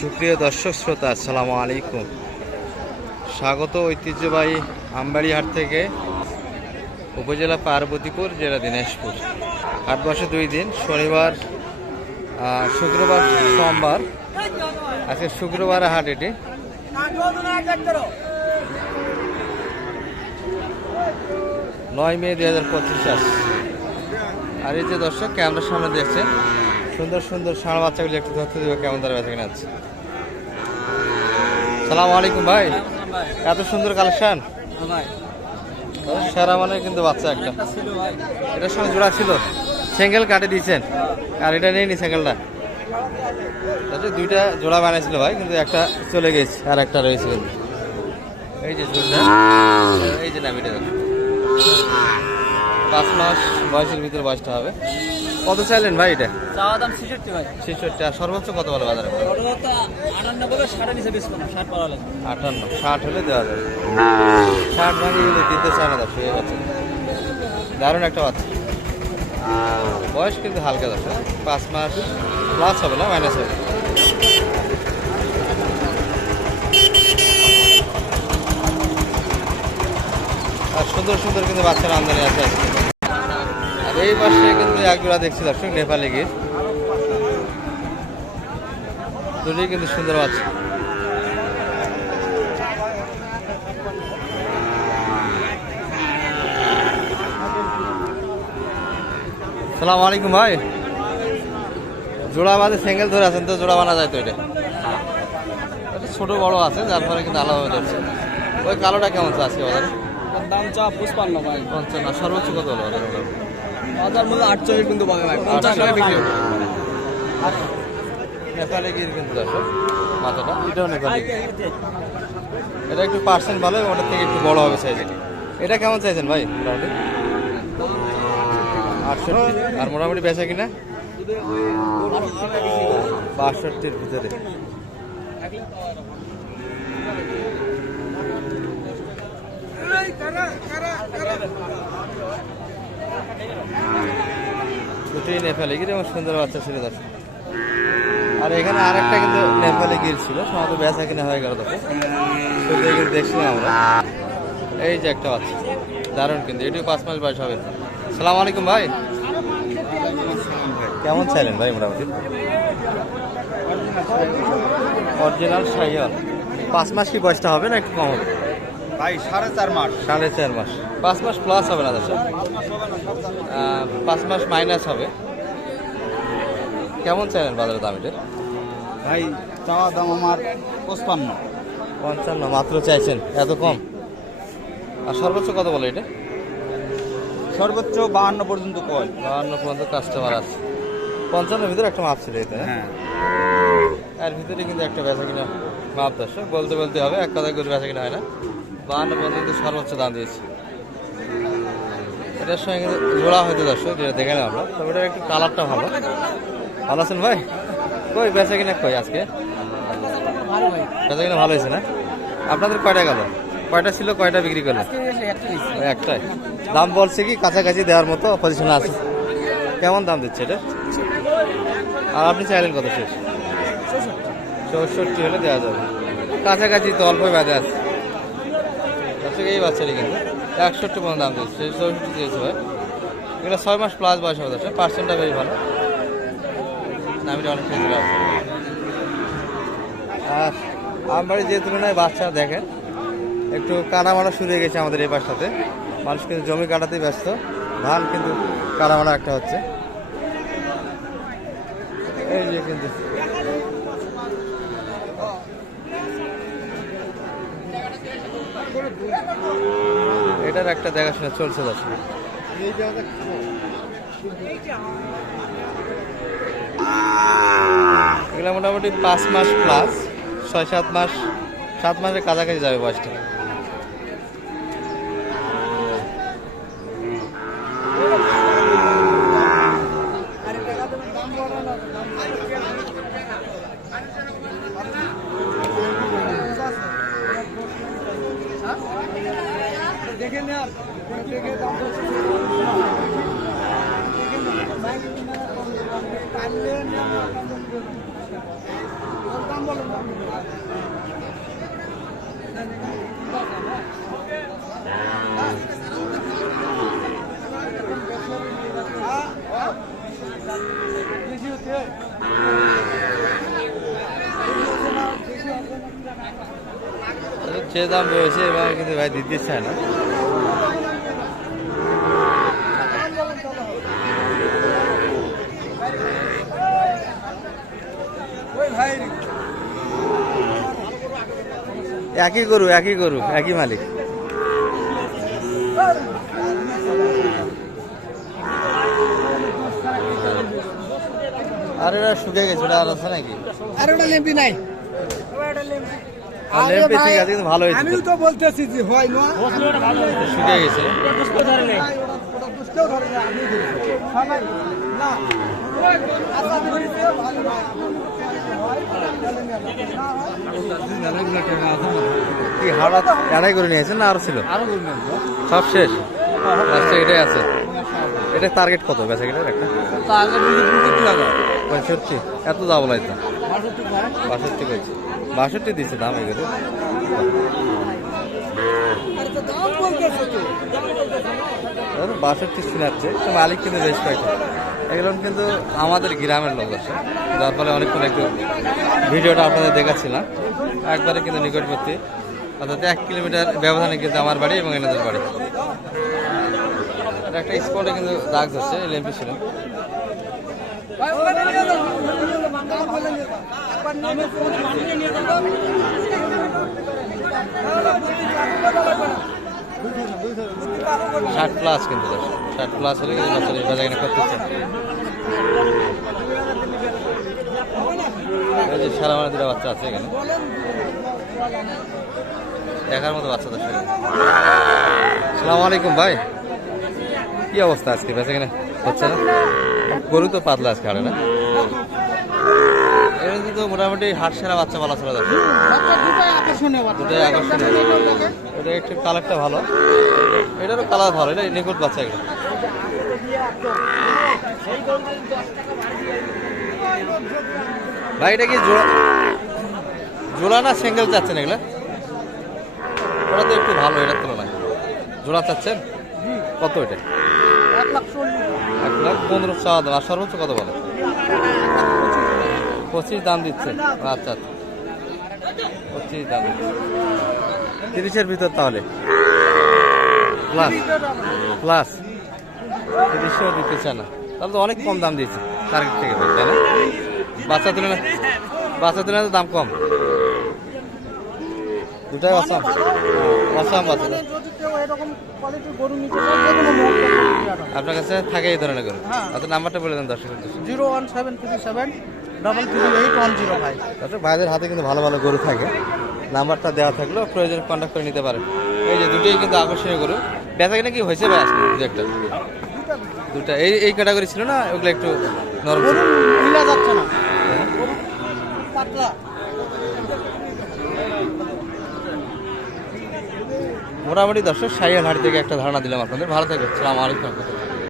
সুপ্রিয় দর্শক শ্রোতা, আসসালামু আলাইকুম। স্বাগত ঐতিহ্যবাহী আমবাড়িহাট থেকে উপজেলা পার্বতীপুর, জেলা দিনাজপুর। হাট বসে দুই দিন, শনিবার শুক্রবার, সোমবার। আজকে শুক্রবার হাট এটি। নয় মে দুই হাজার পঁচিশ আর এই যে দর্শক, ক্যামেরার সামনে দেখছেন সুন্দর সুন্দর ষাঁড় বাচ্চাগুলি একটু ধরতে দেবে, কেমন তারা বেঁচে কিনা আছে। সালাম আলাইকুম ভাই। এত সুন্দর কালেকশন সেরা মানে কিন্তু বাচ্চা একটা। এটার সঙ্গে জোড়া ছিল সিঙ্গেল কাটে দিয়েছেন। আর এটা নেই নি সিঙ্গেলটা দুইটা জোড়া বানাইছিল ভাই, কিন্তু একটা চলে গেছে আর একটা রয়েছে কিন্তু। এই যে এই যে নামিটা পাঁচ মাস বয়সের ভিতরে বয়সটা হবে। কত চাইলেন ভাই এটা? চাওয়া দাম ছেষট্টি ভাই। ছেষট্টি আর সর্বোচ্চ কত বলে বাজারে? বড়টা আটান্ন বলে ষাটের নিচে বেশি না ষাট পাওয়া লাগবে। আটান্ন ষাট হলে দেওয়া যাবে। ষাট ভাঙে গেলে দিতে চায় না দশ দারুণ একটা বাচ্চা। বয়স কিন্তু হালকা দশ পাঁচ মাস প্লাস হবে না মাইনাস হবে? আর সুন্দর সুন্দর কিন্তু বাচ্চার আমদানি আছে। আজকে। এই পাশে কিন্তু এক জোড়া দেখছি দর্শক, নেপালি গিয়ে দুটোই কিন্তু সুন্দর আছে সালাম আলাইকুম ভাই। জোড়া বাদে সিঙ্গেল ধরে আছেন তো, জোড়া বানা যায় তো এটা ছোট বড় আছে, যার ফলে কিন্তু আলাদাভাবে ধরছে। ওই কালোটা কেমন আছে আজকে বাজারে? দাম চাওয়া পুষ্পান্ন ভাই। পঞ্চান্ন সর্বোচ্চ কত হলো বাজার মূল্য? আটচল্লিশ কিন্তু পাবে ভাই পঞ্চাশ টাকা বিক্রি নেপালি কিন্তু দর্শক মাথাটা? এটাও নেপালি। এটা একটু পার্সেন্ট ভালো এবং ওটার থেকে একটু বড় হবে এটা। কেমন চাইছেন ভাই? মোটামুটি আটষট্টি। আর মোটামুটি বেচা কিনা? বাষট্টির ভিতরে। দুটোই নেপালি গির এবং সুন্দর বাচ্চা ছিল দর্শক আর এখানে আরেকটা কিন্তু নেপালি গির ছিল সম্ভবত বেচা কিনা হয়ে গেল শুধু কিন্তু দেখছিলাম আমরা। এই যে একটা বাচ্চা, দারুণ কিন্তু, এটিও পাঁচ মাস বয়স হবে। সালাম আলাইকুম ভাই। কেমন চাইলেন ভাই মোটামুটি? অরিজিনাল সাইয়াল পাঁচ মাস কি বয়সটা হবে না একটু কম হবে? ভাই সাড়ে চার মাস। সাড়ে চার মাস। পাঁচ মাস প্লাস হবে না আহ, পাঁচ মাস মাইনাস হবে। কেমন চাইলেন বাজারের দাম এটা ভাই চাওয়া দাম আমার পঁচপান্ন। পঞ্চান্ন মাত্র চাইছেন এত কম? আর সর্বোচ্চ কত বলে এটা? সর্বোচ্চ বাহান্ন পর্যন্ত কয়। বাহান্ন পর্যন্ত কাস্টমার আছে। পঞ্চান্নের ভিতরে একটা মাপ ছিল এটা হ্যাঁ? হ্যাঁ। এর ভিতরে কিন্তু একটা বেচা কিনা মাপ দর্শক বলতে বলতে হবে এক কথা করে বেচা কিনা হয় না। বাহান্ন পর্যন্ত সর্বোচ্চ দাম দিয়েছি। এটার সঙ্গে কিন্তু জোড়া হয়তো দর্শক, যেটা দেখে না আমরা। তবে এটার একটু কালারটা ভালো। ভালো আছেন ভাই? কই, বেচা কিনা কই আজকে? বেচা কিনা ভালো হয়েছে না? আপনাদের কয়টা গেল? কয়টা ছিল, কয়টা বিক্রি করলেন? একটাই। দাম বলছে কি, কাছাকাছি দেওয়ার মতো পজিশন আছে। কেমন দাম দিচ্ছে এটা? আর আপনি চাইলেন কত শেষ? চৌষট্টি হলে দেওয়া যাবে। কাছাকাছি তো অল্পই বাদে আছে। দর্শক এই বাচ্চাটি কিন্তু একষট্টি পর্যন্ত দাম দিচ্ছে চৌষট্টি দিয়েছে ভাই। এগুলো ছয় মাস প্লাস বয়স হবে দর্শক পার্সেন্টটা বেশ ভালো। নামিটা অনেক সুন্দর আছে। আর আমবাড়ি যে তুলনায় বাচ্চা দেখেন, একটু কাটা মারা শুরু হয়ে গেছে আমাদের এই পাশটাতে। মানুষ কিন্তু জমি কাটাতেই ব্যস্ত, ধান কিন্তু কাটা মারা একটা হচ্ছে। এই যে কিন্তু এটার একটা দেখাশোনা চলছে দর্শক। এগুলো মোটামুটি পাঁচ মাস প্লাস ছয় সাত মাস, সাত মাসের কাছাকাছি যাবে বয়সটা। যে দাম রয়েছে এবার কিন্তু ভাই দিতে চায় না। একই গরু একই গরু একই মালিক। আর এটা শুকিয়ে গেছে ওটা আর আছে নাকি? আর ওটা লেম্পি নাই। লেম্পি ঠিক আছে কিন্তু ভালো হয়েছে। আমিও তো বলতেছি যে হয় না। শুকিয়ে গেছে। ওটা বুঝতেও ধরে না। আচ্ছা। কি হাওড়া এড়াই করে নিয়েছেন না আরও ছিল? সব শেষ? লাস্টে এটাই আছে। এটা টার্গেট কত বেচা কিনার একটা? এত দাম বলাই তো। বাষট্টি কইছে। বাষট্টি দিচ্ছে দাম এগুলো বাষট্টি শোনাচ্ছে মালিক কিন্তু বেশ কয়েকটা। এগুলো কিন্তু আমাদের গ্রামের লোক আছে। যার ফলে অনেকক্ষণ একটু ভিডিওটা আপনাদের দেখাচ্ছিলাম। একবারে কিন্তু নিকটবর্তী। অর্থাৎ এক কিলোমিটার ব্যবধানে কিন্তু আমার বাড়ি এবং এনাদের বাড়ি। এটা একটা স্পটে কিন্তু দাগ ধরছে এলএমপি ছিল ষাট প্লাস কিন্তু ষাট প্লাস হলে কিন্তু বাচ্চা বাজার কিনা যে সারা মানে দুটা বাচ্চা আছে এখানে। দেখার মতো বাচ্চা দশ সালাম আলাইকুম ভাই। কি অবস্থা আজকে? বেঁচে কিনা হচ্ছে না? গরু তো পাতলা আজকে হাড়ে না? এমনি তো মোটামুটি হাট সেরা বাচ্চা পালা চলা যাচ্ছে দুটাই আকর্ষণীয় এটা একটু কালারটা ভালো। এটারও কালার ভালো এটা নিকট বাচ্চা এগুলো। ভাই এটা কি জোড়া জোড়া না সিঙ্গেল চাচ্ছেন এগুলা? ওটা তো একটু ভালো এটার তুলনায়। জোড়া চাচ্ছেন? কত এটা? এক লাখ পনেরো চাওয়া দাম আর সর্বোচ্চ কত বলে? পঁচিশ দাম দিচ্ছে। আচ্ছা আচ্ছা। পঁচিশ দাম দিচ্ছে। তিরিশের ভিতর তাহলে? প্লাস প্লাস তিরিশও দিতে না। তাহলে তো অনেক কম দাম দিয়েছে টার্গেট থেকে তাই না? বাচ্চা তুলনায় বাচ্চা তুলনায় তো দাম কম। দুটাই অসাম। অসাম বাচ্চা। আপনার কাছে থাকে এই ধরনের গরু। আপনার নাম্বারটা বলে দেন দর্শক zero one seven three seven double three eight one zero five দর্শক ভাইদের হাতে কিন্তু ভালো ভালো গরু থাকে। নাম্বারটা দেওয়া থাকলেও প্রয়োজন কন্ট্যাক্ট করে নিতে পারেন। এই যে দুটোই কিন্তু আকর্ষণীয় গরু। বেচা কিনা কি হয়েছে ভাই আজকে? দু একটা। দুটা। এই এই ক্যাটাগরি ছিল না? ওগুলো একটু নরম যাচ্ছে না। পাতলা মোটামুটি দর্শক সাইয়াল হাট থেকে একটা ধারণা দিলাম আপনাদের। ভালো থাকবে সালাম আলাইকুম।